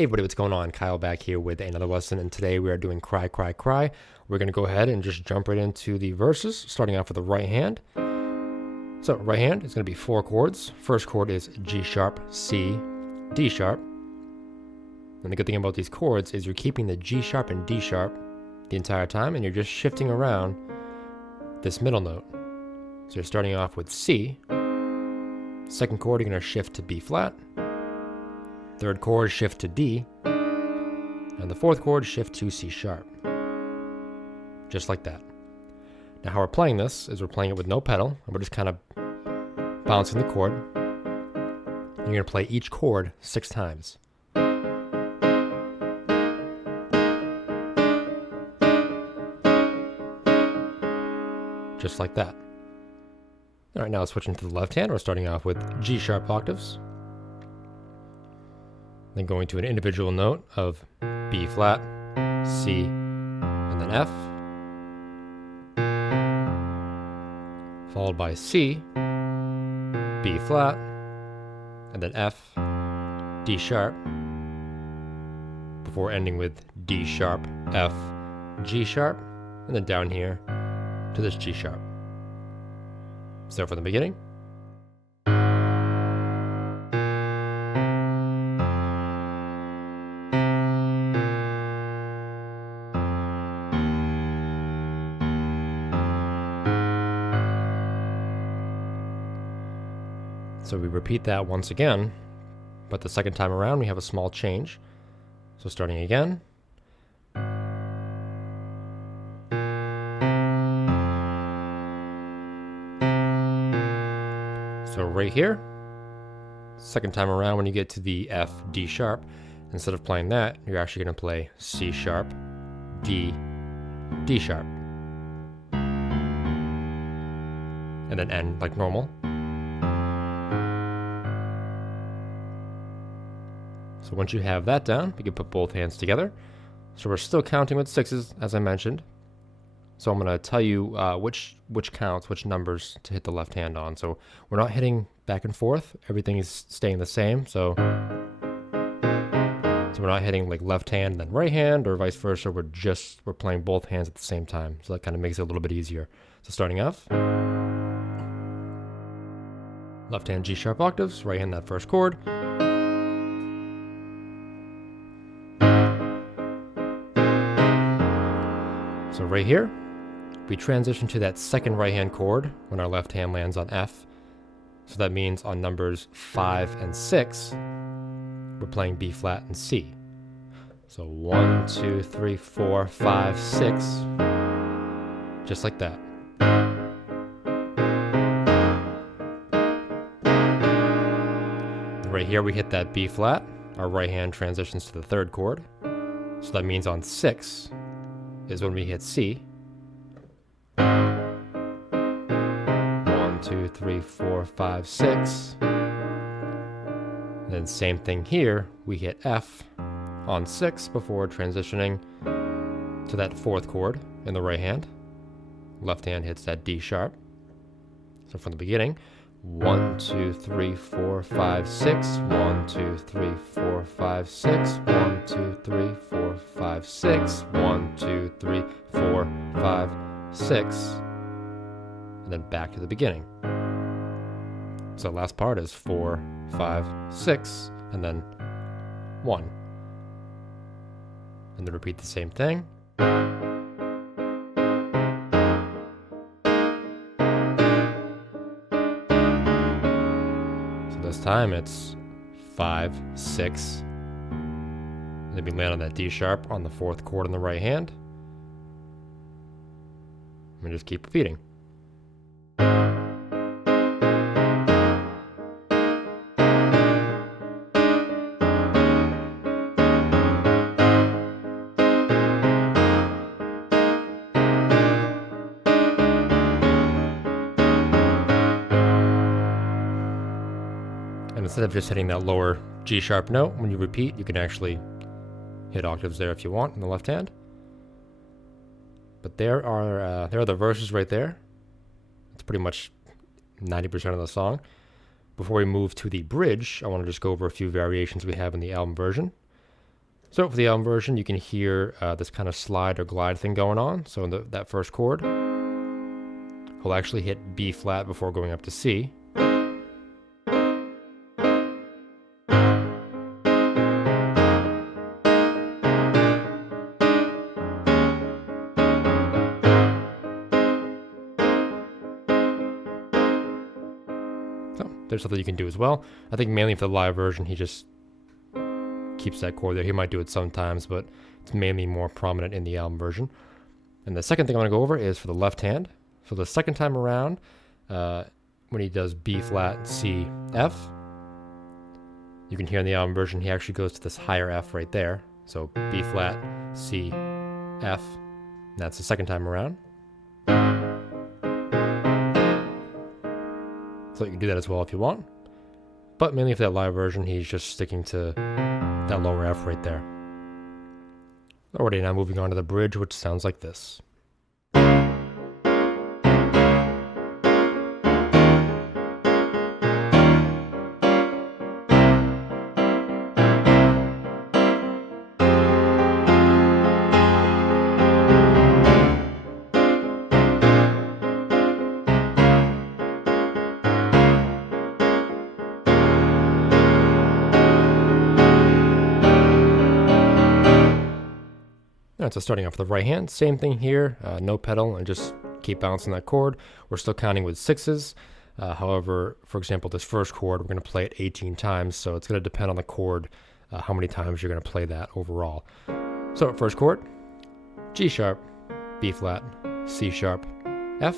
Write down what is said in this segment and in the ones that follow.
Hey everybody, what's going on? Kyle back here with another lesson, and today we are doing Cry, Cry, Cry. We're going to go ahead and just jump right into the verses, starting off with the right hand. So right hand is going to be 4 chords. First chord is G sharp, C, D sharp. And the good thing about these chords is you're keeping the G sharp and D sharp the entire time, and you're just shifting around this middle note. So you're starting off with C. Second chord, you're going to shift to B flat. Third chord, shift to D. And the fourth chord, shift to C sharp. Just like that. Now how we're playing this is we're playing it with no pedal, and we're just kind of bouncing the chord. And you're going to play each chord 6 times. Just like that. All right, now switching to the left hand, we're starting off with G sharp octaves. Then going to an individual note of B flat, C, and then F. Followed by C, B flat, and then F, D sharp, before ending with D sharp, F, G sharp, and then down here to this G sharp. So from the beginning. So we repeat that once again, but the second time around we have a small change. So starting again. So right here, second time around when you get to the F, D sharp, instead of playing that, you're actually going to play C sharp, D, D sharp. And then end like normal. So once you have that down, we can put both hands together. So we're still counting with 6s, as I mentioned. So I'm going to tell you which counts, which numbers to hit the left hand on. So we're not hitting back and forth. Everything is staying the same. So we're not hitting like left hand and then right hand or vice versa. We're playing both hands at the same time. So that kind of makes it a little bit easier. So starting off, left hand G sharp octaves, right hand that first chord. So right here, we transition to that second right hand chord when our left hand lands on F. So that means on numbers 5 and 6, we're playing B flat and C. So 1, 2, 3, 4, 5, 6, just like that. Right here we hit that B flat, our right hand transitions to the third chord. So that means on 6 is when we hit C. 1, 2, 3, 4, 5, 6. And then same thing here, we hit F on 6 before transitioning to that fourth chord in the right hand. Left hand hits that D sharp. So from the beginning, 1, 2, 3, 4, 5, 6. 1, 2, 3, 4, 5, 6. 1, 2, 3, 4, 5, 6. 1, 2, 3, 4, 5, 6. And then back to the beginning. So last part is 4, 5, 6, and then 1. And then repeat the same thing. This time it's 5, 6, and then we land on that D sharp on the fourth chord on the right hand. And just keep repeating. And instead of just hitting that lower G sharp note, when you repeat, you can actually hit octaves there if you want in the left hand. But there are the verses right there. It's pretty much 90% of the song. Before we move to the bridge, I want to just go over a few variations we have in the album version. So for the album version, you can hear this kind of slide or glide thing going on. So in that first chord, he'll actually hit B flat before going up to C. So there's something you can do as well. I think mainly for the live version, he just keeps that chord there. He might do it sometimes, but it's mainly more prominent in the album version. And the second thing I'm going to go over is for the left hand. So the second time around, when he does B flat, C, F, you can hear in the album version he actually goes to this higher F right there. So B flat, C, F. And that's the second time around. So you can do that as well if you want. But mainly for that live version, he's just sticking to that lower F right there. Alrighty, now moving on to the bridge, which sounds like this. Alright, so starting off with the right hand, same thing here, no pedal, and just keep bouncing that chord. We're still counting with sixes. However, for example, this first chord, we're going to play it 18 times, so it's going to depend on the chord, how many times you're going to play that overall. So first chord, G sharp, B flat, C sharp, F.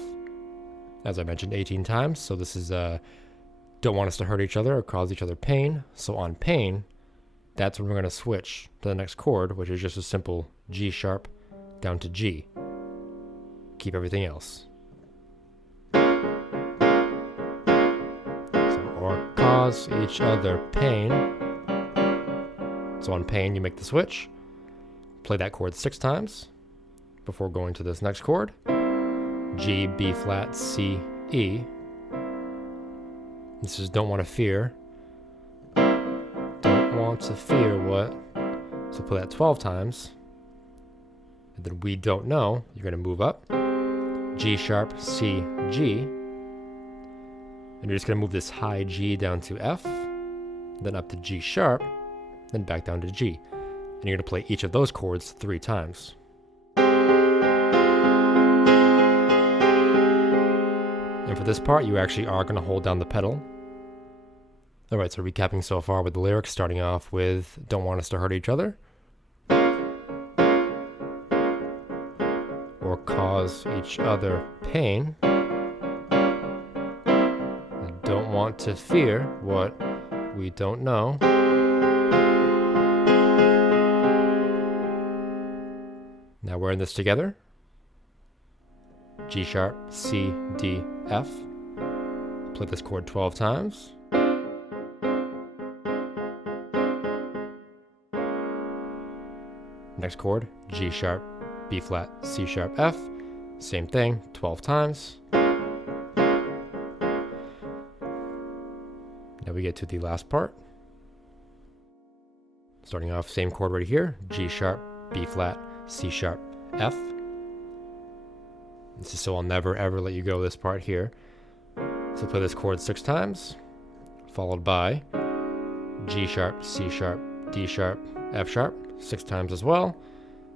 As I mentioned, 18 times, so this is don't want us to hurt each other or cause each other pain. So on pain, that's when we're going to switch to the next chord, which is just a simple G sharp down to G. Keep everything else. So, or cause each other pain. So on pain, you make the switch. Play that chord 6 times before going to this next chord. G, B flat, C, E. This is don't want to fear. Don't want to fear what? So play that 12 times. And then we don't know. You're going to move up. G sharp, C, G. And you're just going to move this high G down to F. Then up to G sharp. Then back down to G. And you're going to play each of those chords 3 times. And for this part, you actually are going to hold down the pedal. Alright, so recapping so far with the lyrics, starting off with don't want us to hurt each other. Or cause each other pain. I don't want to fear what we don't know. Now we're in this together. G sharp, C, D, F. Play this chord 12 times. Next chord, G sharp, B flat, C sharp, F. Same thing, 12 times. Now we get to the last part. Starting off, same chord right here, G sharp, B flat, C sharp, F. This is so I'll never ever let you go, this part here. So play this chord 6 times, followed by G sharp, C sharp, D sharp, F sharp, 6 times as well.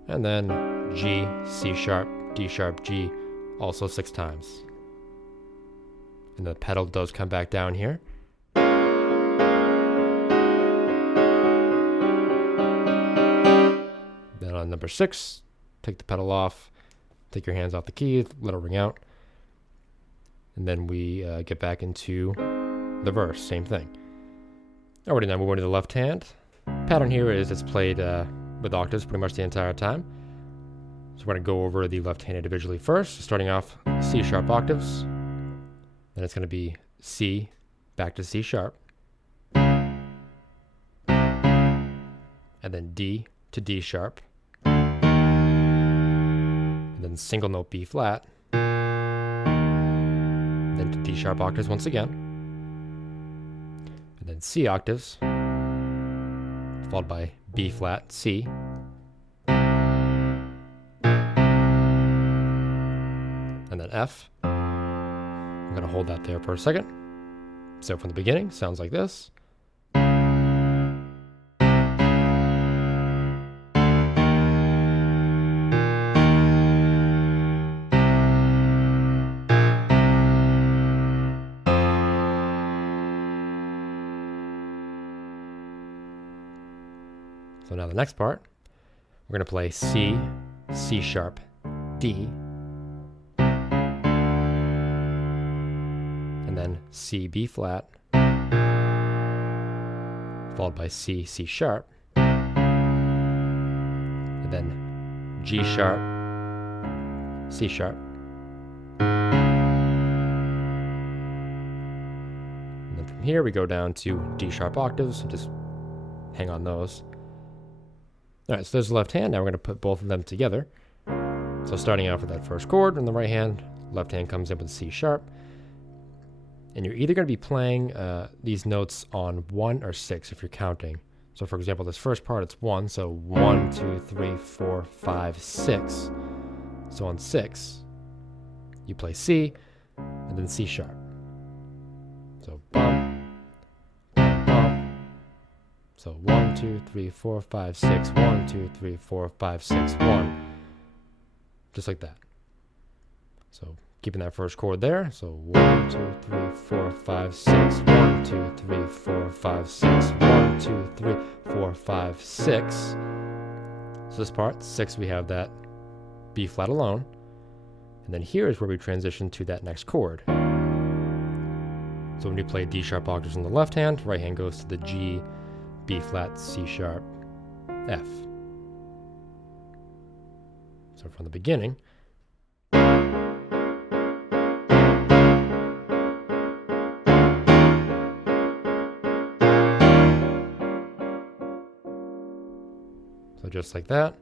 And then G, C sharp, D sharp, G, also 6 times. And the pedal does come back down here. Then on number 6, take the pedal off, take your hands off the key, let it ring out. And then we get back into the verse, same thing. Alrighty, now moving to the left hand. Pattern here is it's played with octaves pretty much the entire time. So we're going to go over the left hand individually first, starting off C sharp octaves. Then it's going to be C back to C sharp. And then D to D sharp. And then single note B flat. Then to D sharp octaves once again. And then C octaves. followed by B flat, C. And then F. I'm going to hold that there for a second. So from the beginning, sounds like this. So now the next part, we're going to play C, C sharp, D, and then C, B flat, followed by C, C sharp, and then G sharp, C sharp, and then from here we go down to D sharp octaves, and just hang on those. All right, so there's the left hand. Now we're going to put both of them together. So starting out with that first chord in the right hand, left hand comes in with C sharp. And you're either going to be playing these notes on 1 or 6 if you're counting. So for example, this first part, it's 1. So 1, 2, 3, 4, 5, 6. So on 6, you play C and then C sharp. So bum, bum, bum. So 1, 2, 3, 4, 5, 6, 1, 2, 3, 4, 5, 6, 1. Just like that. So keeping that first chord there. So 1, 2, 3, 4, 5, 6, 1, 2, 3, 4, 5, 6, 1, 2, 3, 4, 5, 6. So this part, 6, we have that B flat alone. And then here is where we transition to that next chord. So when you play D sharp octaves on the left hand, right hand goes to the G, B flat, C sharp, F. So from the beginning, so just like that.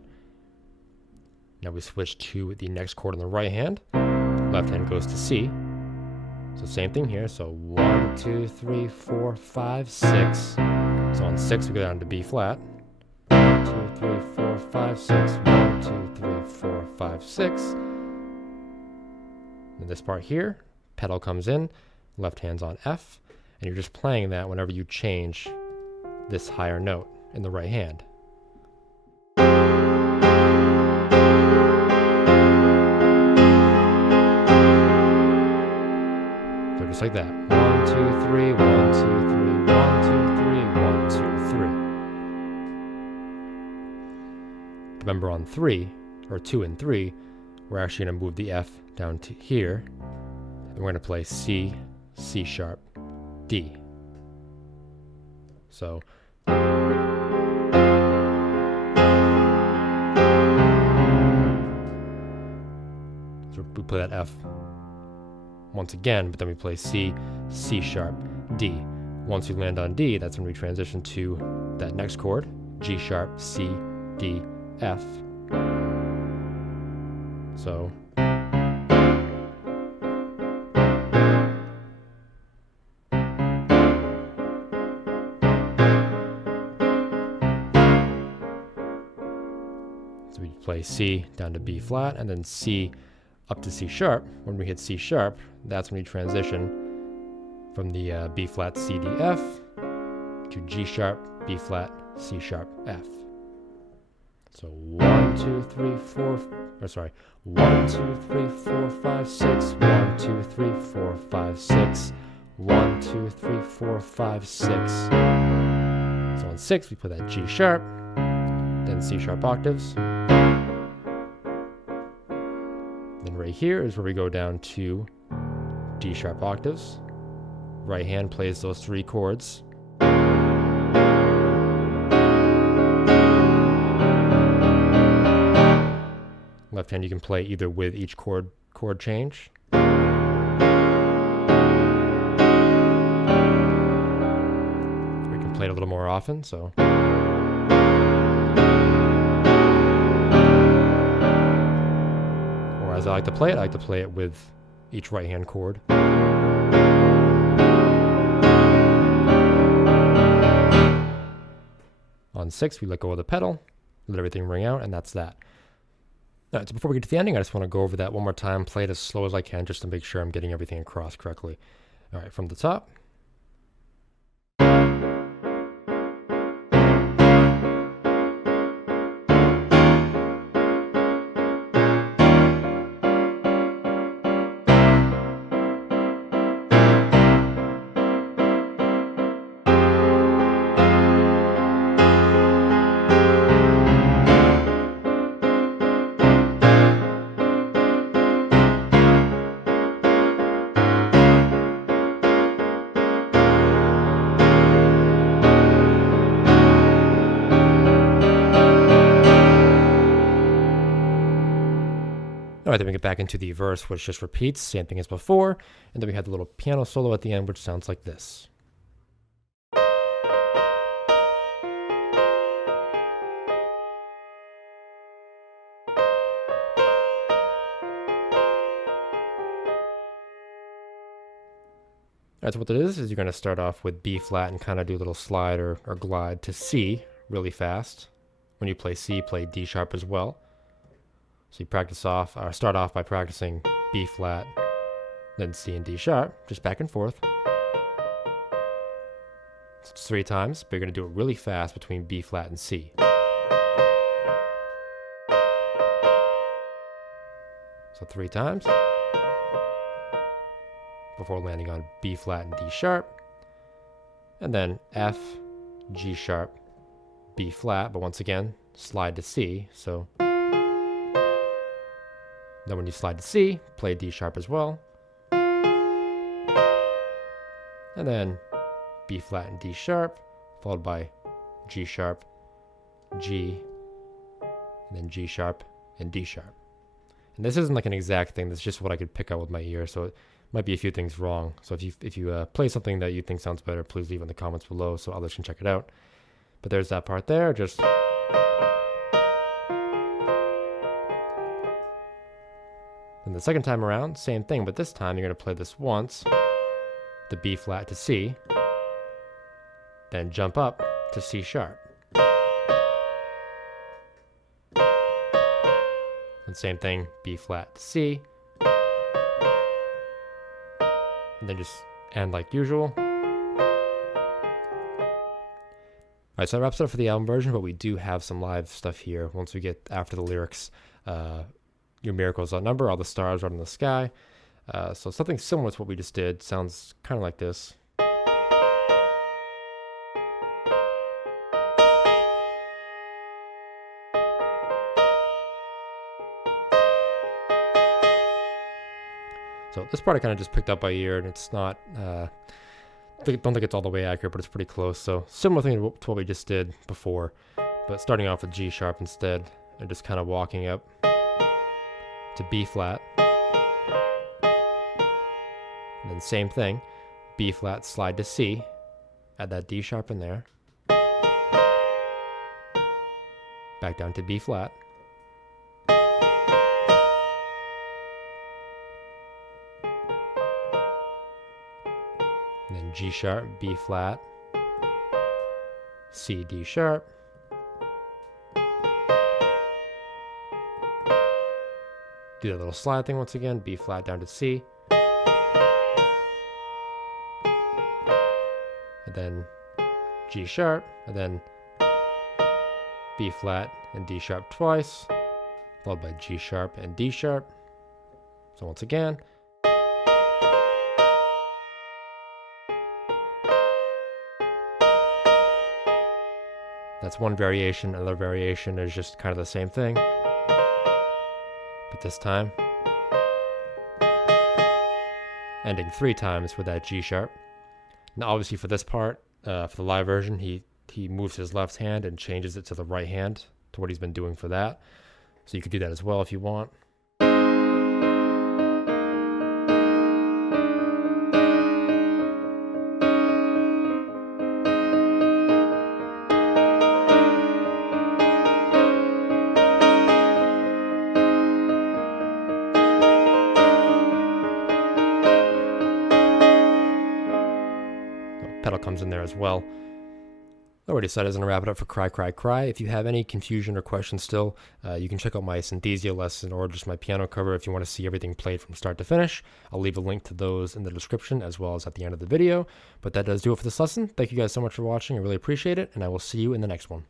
Now we switch to the next chord on the right hand. Left hand goes to C. So same thing here. So 1, 2, 3, 4, 5, 6. So on 6, we go down to B flat. 1, 2, 3, 4, 5, 6. 1, 2, 3, 4, 5, 6. And this part here, pedal comes in, left hand's on F, and you're just playing that whenever you change this higher note in the right hand. So just like that. 1, 2, 3, 1, 2, 3, 1, 2, 3, 1, 2, 3. Remember on 3, or 2 and 3, we're actually going to move the F down to here. And we're going to play C, C sharp, D. So we play that F once again, but then we play C, C sharp, D. Once we land on D, that's when we transition to that next chord, G sharp, C, D, F. So we play C down to B flat, and then C up to C sharp. When we hit C sharp, that's when we transition from the B flat, C, D, F to G sharp, B flat, C sharp, F. So 1, 2, 3, 4, 1, 2, 3, 4, 5, 6, 1, 2, 3, 4, 5, 6, 1, 2, 3, 4, 5, 6. So on 6, we play that G sharp, then C sharp octaves. Then right here is where we go down to D sharp octaves. Right hand plays those 3 chords. Left hand you can play either with each chord change. We can play it a little more often, so. Or as I like to play it with each right hand chord. On On 6, we let go of the pedal, let everything ring out, and that's that. All right, so before we get to the ending, I just want to go over that one more time, play it as slow as I can just to make sure I'm getting everything across correctly. All right, from the top. All right, then we get back into the verse, which just repeats, same thing as before. And then we have the little piano solo at the end, which sounds like this. All right, so what that is you're going to start off with B flat and kind of do a little slide or glide to C really fast. When you play C, play D sharp as well. So you start off by practicing B flat, then C and D sharp, just back and forth. So it's 3 times, but you're going to do it really fast between B flat and C. So 3 times before landing on B flat and D sharp, and then F, G sharp, B flat, but once again, slide to C. So then when you slide to C, play D sharp as well. And then B flat and D sharp, followed by G sharp, G, and then G sharp and D sharp. And this isn't like an exact thing, this is just what I could pick out with my ear, so it might be a few things wrong. So if you play something that you think sounds better, please leave it in the comments below so others can check it out. But there's that part there, just... And the second time around, same thing, but this time you're going to play this once, the B flat to C, then jump up to C sharp. And same thing, B flat to C, and then just end like usual. Alright, so that wraps it up for the album version, but we do have some live stuff here once we get after the lyrics. Your miracles outnumber, all the stars are in the sky. So something similar to what we just did. Sounds kind of like this. So this part I kind of just picked up by ear, and it's not, don't think it's all the way accurate, but it's pretty close. So similar thing to what we just did before, but starting off with G sharp instead, and just kind of walking up to B flat, and then same thing, B flat, slide to C, add that D sharp in there, back down to B flat, and then G sharp, B flat, C, D sharp, do that little slide thing once again, B flat down to C, and then G sharp, and then B flat and D sharp twice, followed by G sharp and D sharp. So once again, that's one variation. Another variation is just kind of the same thing, but this time ending 3 times with that G sharp. Now obviously for this part, for the live version, he moves his left hand and changes it to the right hand to what he's been doing for that. So you could do that as well if you want. Pedal comes in there as well. Alrighty, so that is going to wrap it up for Cry, Cry, Cry. If you have any confusion or questions still, you can check out my Synthesia lesson or just my piano cover if you want to see everything played from start to finish. I'll leave a link to those in the description as well as at the end of the video. But that does do it for this lesson. Thank you guys so much for watching. I really appreciate it, and I will see you in the next one.